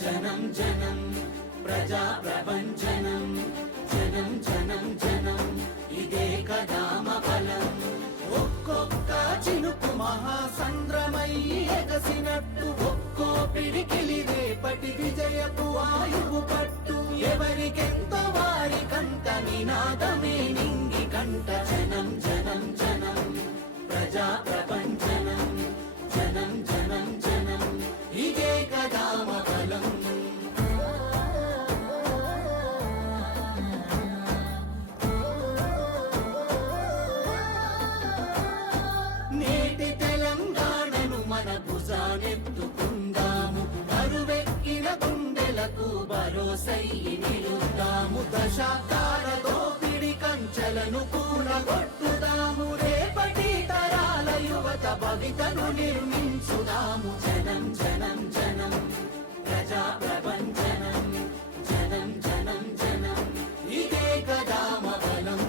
జనం జనం ప్రజా ప్రపంచనం జనం జనం జనం ఇదే కదామ బలం ఒక్కొక్క చినుకు మహాసంద్రమై ఎగసినట్టు ఒక్కో పిడికిలి రేపటి విజయపు ఆయువు పట్టు ఎవరికెంత వారికంత నినాదమే నింగి కంట జనం జనం జనం ప్రజా ప్రపంచనం జనం జనం జనం ఇదే కదామ బలం నేటి తెలంగాణను మన భుజానెత్తుకుందాము బరువెక్కిన గుండెలకు భరోసయ్యి నిలుద్దాము దశాబ్దాల దోపిడి కంచెలను కూలగొట్టుదాము రేపటి తరాల యువత భవితను నిర్మించుదాము జనం జనం జనం ప్రజా ప్రపంచనం జనం జనం జనం ఇదే కదామ బలం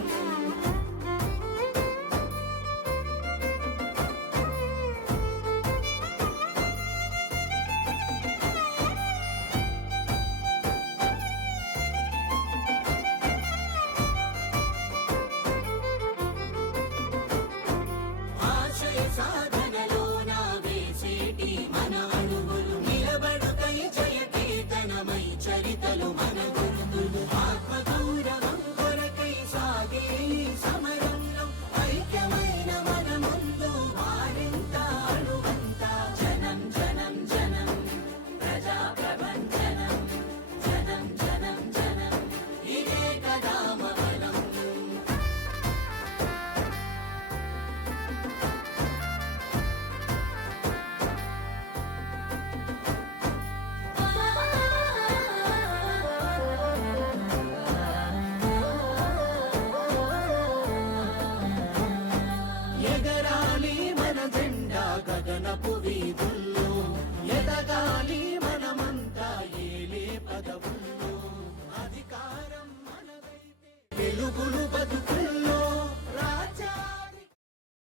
సాధనలో నా వేసేటి మన అడుగులు నిలబడుకై జయకేతనమై చరితలు మన గురుతులు ఆత్మగౌరవం కొరకై సాగే సమరంలో ఐక్యమైన మన ముందు వారింత అడుగంత జనం జనం జనం ప్రజా ప్రపంచనం జనం జనం జనం ఇదే కదామ బలం ఎగరాలి మన జెండా గగనపు వీధుల్లో ఎదగాలి మనమంతా ఏలే పదవుల్లో అధికారం మనదైతే వెలుగులు బదు